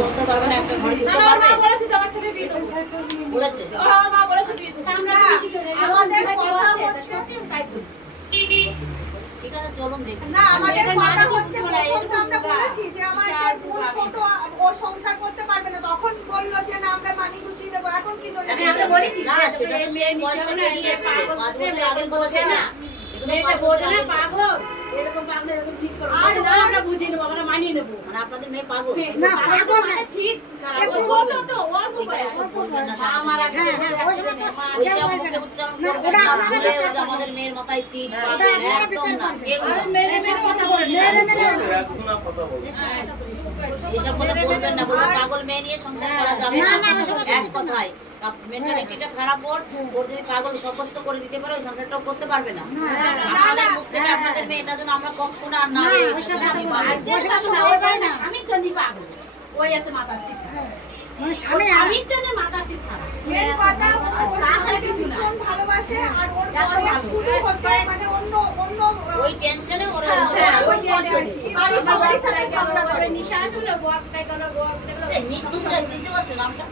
বলতে পারবে না, একটা ঘরে ঢুকতে পারবে? মা বলেছে যে আমার ছেলে বিয়ে দেবো বলেছে, মা বলেছে বিয়ে দেবো। আমরা খুশি করে আমাদের কথা হচ্ছে তাই করি। ঠিক আছে চলুন দেখছি। না, আমাদের কথা হচ্ছে প্রথম তো আমরা বলেছি যে আমার একটা বোন ছোট, ও সংসার করতে পারবে না, তখন বললো যে না আমরা মানি গুছিয়ে নেবো। এখন কি জন্য আমরা বলেছি না সেটা তো সেই বয়সটা পেরিয়ে এসছে, 5 বছর আগের কথা সেটা। মেয়েটা বোঝে না পাগল, এরকম পাগল এরকম ঠিক করো আর না আমরা বুঝিয়ে নেবো, আমরা মানিয়ে নেবো। মানে আপনাদের মেয়ে পাগল? না পাগল মানে ঠিক একটু ছোট তো অল্প ঠিক আছে, বয়স। সব বলবেন না। আমার হ্যাঁ হ্যাঁ ওই সময় তো ওইসব মুখে উচ্চারণ করবেন না, ভুলে যে আমাদের মেয়ের মাথায় সিট পাগল, একদম না। এগুলো আরে মেরে মেরে কথা বলে এইসব কথা বলবেন না, বলবেন পাগল মেয়ে নিয়ে সংসার করা যাবে না। এক কথায় মেন্টালিটিটা খারাপ, ওর যদি পাগল সবস্ত করে দিতে পারে ওই সংসারটাও করতে পারবে না। আপনাদের মুখ থেকে আপনাদের মেয়ে, এটা জন্য আমরা কখনো আর না স্বামীর জন্য পাগল, ওই এত মাথা ঠিক মানে স্বামী স্বামীর জন্য মাথা ঠিক খারাপ। মেন কথা ওর স্বামীকে ভীষণ ভালোবাসে, আর ওর বয়স শুরু হচ্ছে মানে অন্য ওই টেনশনে ওরা ওই বাড়ির সবারই সাথে ঝগড়া করে। নিশা আসলে বর কোথায় গেল, বর কোথায় গেল। মৃত্যুঞ্জয় চিনতে পারছেন নামটা?